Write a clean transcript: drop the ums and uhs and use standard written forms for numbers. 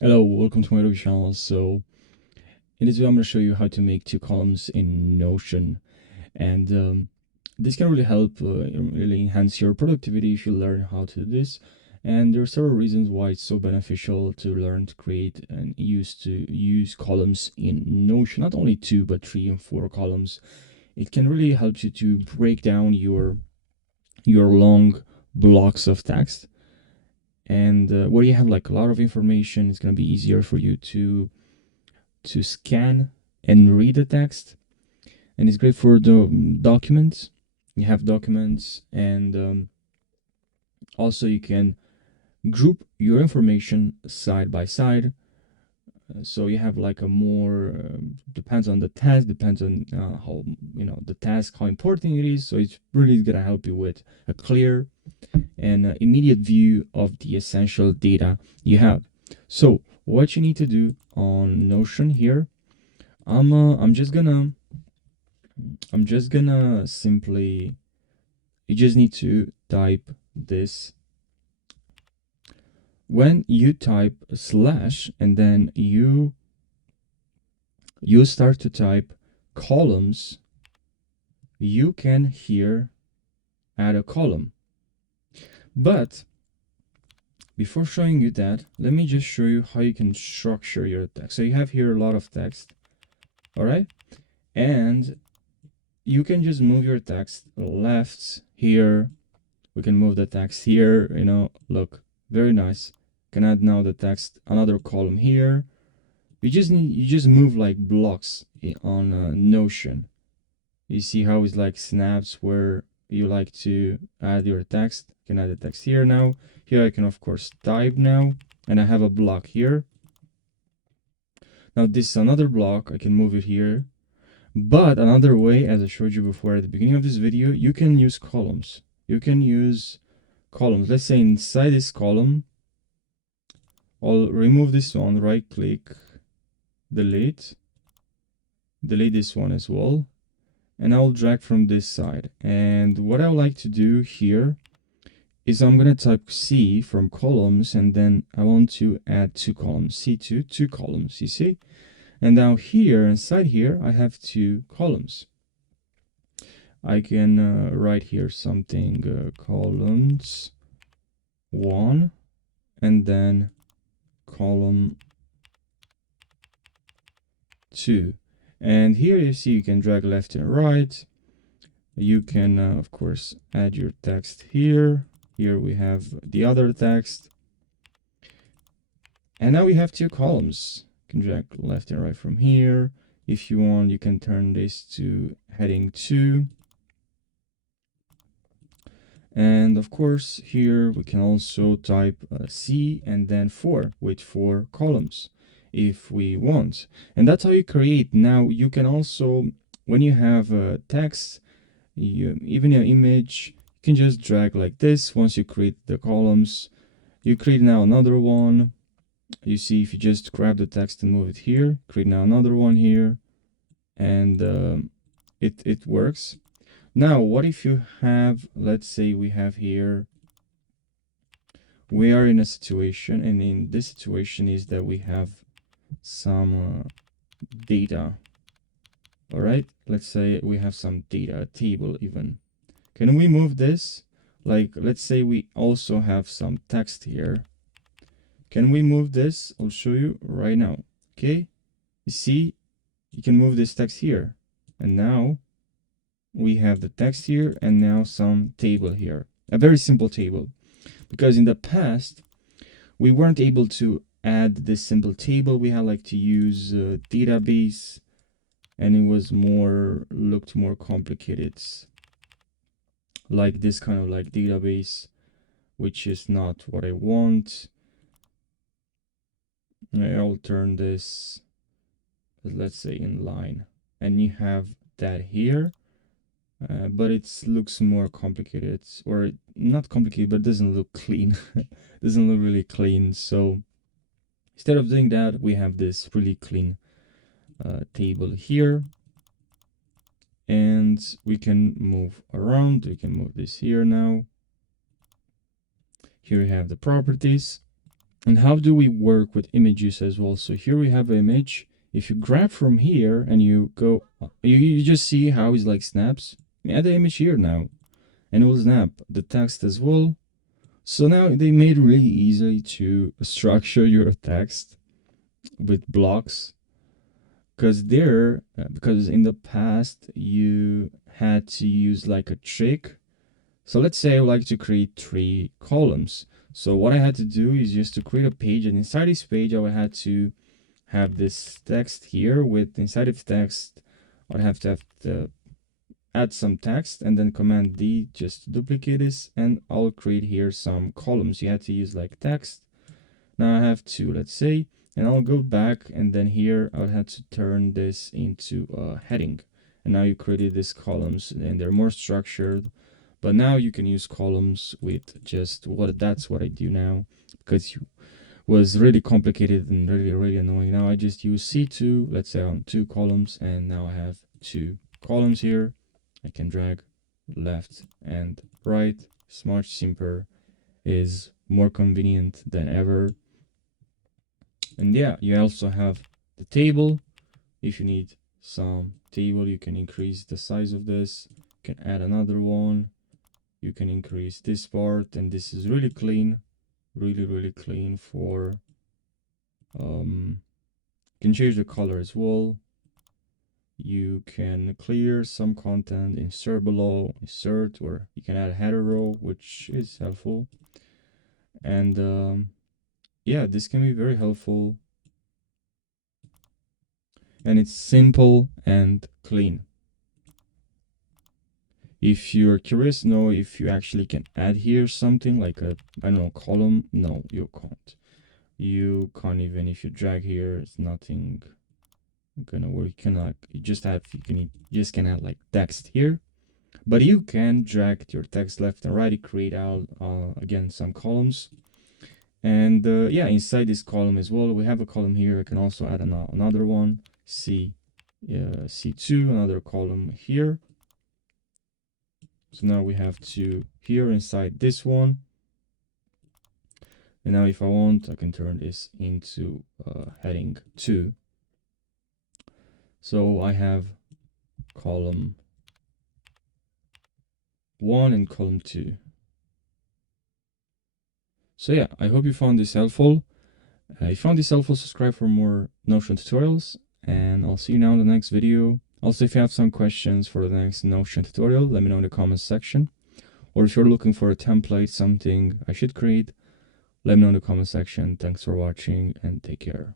Hello, welcome to my YouTube channel. So in this video, I'm going to show you how to make two columns in Notion, and this can really help, really enhance your productivity if you learn how to do this. And there are several reasons why it's so beneficial to learn to create and use columns in Notion. Not only two, but three and four columns. It can really help you to break down your long blocks of text, and where you have like a lot of information, it's going to be easier for you to scan and read the text. And it's great for the documents. You have documents, and also you can group your information side by side. So you have like a more depends on the task, depends on how the task, how important it is. So it's really gonna help you with a clear and immediate view of the essential data you have. So what you need to do on Notion here, I'm just gonna simply, you just need to type this. When you type slash and then you start to type columns, you can here add a column. But before showing you that, let me just show you how you can structure your text. So you have here a lot of text, all right? And you can just move your text left here. We can move the text here, look, very nice. Can add now the text, another column here. You just move like blocks on Notion. You see how it's like snaps where you like to add your text. You can add the text here now. Here I can of course type now, and I have a block here. Now this is another block, I can move it here. But another way, as I showed you before at the beginning of this video, you can use columns. You can use columns. Let's say inside this column, I'll remove this one, right click, delete this one as well, and I'll drag from this side. And what I would like to do here is I'm going to type C from columns, and then I want to add two columns, C2, two columns, you see? And now here, inside here, I have two columns. I can write here something, columns 1, and then column 2. And here you see you can drag left and right. You can, of course, add your text here. Here we have the other text. And now we have two columns. You can drag left and right from here. If you want, you can turn this to heading 2. And of course, here we can also type C and then 4 with 4 columns if we want. And that's how you create. Now you can also, when you have text, even your image, you can just drag like this. Once you create the columns, you create now another one. You see, if you just grab the text and move it here, create now another one here, and it works. Now, what if you have, let's say we have here, we are in a situation, and in this situation is that we have some data. All right, let's say we have some data, a table even. Can we move this? Like, let's say we also have some text here. Can we move this? I'll show you right now. Okay, you see, you can move this text here. And now we have the text here and now some table here. A very simple table. Because in the past, we weren't able to add this simple table. We had like to use a database, and it was looked more complicated. Like this kind of like database, which is not what I want. I'll turn this, let's say, in line, and you have that here. But it looks more complicated, or not complicated, but it doesn't look clean. Doesn't look really clean. So instead of doing that, we have this really clean table here, and we can move around. We can move this here now. Here we have the properties. And how do we work with images as well? So here we have an image. If you grab from here and you go, you just see how it's like snaps. Add the image here now, and it will snap the text as well. So now they made it really easy to structure your text with blocks, because because in the past you had to use like a trick. So let's say I would like to create 3 columns. So what I had to do is just to create a page, and inside this page I had to have this text here. With inside of text I'd have to add some text, and then Command D just to duplicate this, and I'll create here some columns. You had to use like text. Now I have to, let's say, and I'll go back, and then here I would have to turn this into a heading. And now you created these columns, and they're more structured. But now you can use columns with just that's what I do now, because it was really complicated and really annoying. Now I just use C2, let's say on 2 columns, and now I have 2 columns here. I can drag left and right. Smart Simper is more convenient than ever. And yeah, you also have the table. If you need some table, you can increase the size of this. You can add another one. You can increase this part, and this is really clean, really clean. For you can change the color as well. You can clear some content, insert below, insert, or you can add a header row, which is helpful. And yeah, this can be very helpful, and it's simple and clean. If you're curious to know if you actually can add here something like a, I don't know, column, no, you can't. You can't even, if you drag here, it's nothing gonna work. You just can add like text here, but you can drag your text left and right. You create out again some columns, and yeah, inside this column as well, we have a column here. I can also add another one, C2, another column here. So now we have 2 here inside this one. And now if I want, I can turn this into heading 2. So I have column 1 and column 2. So yeah, I hope you found this helpful. If you found this helpful, subscribe for more Notion tutorials, and I'll see you now in the next video. Also, if you have some questions for the next Notion tutorial, let me know in the comments section. Or if you're looking for a template, something I should create, let me know in the comment section. Thanks for watching, and take care.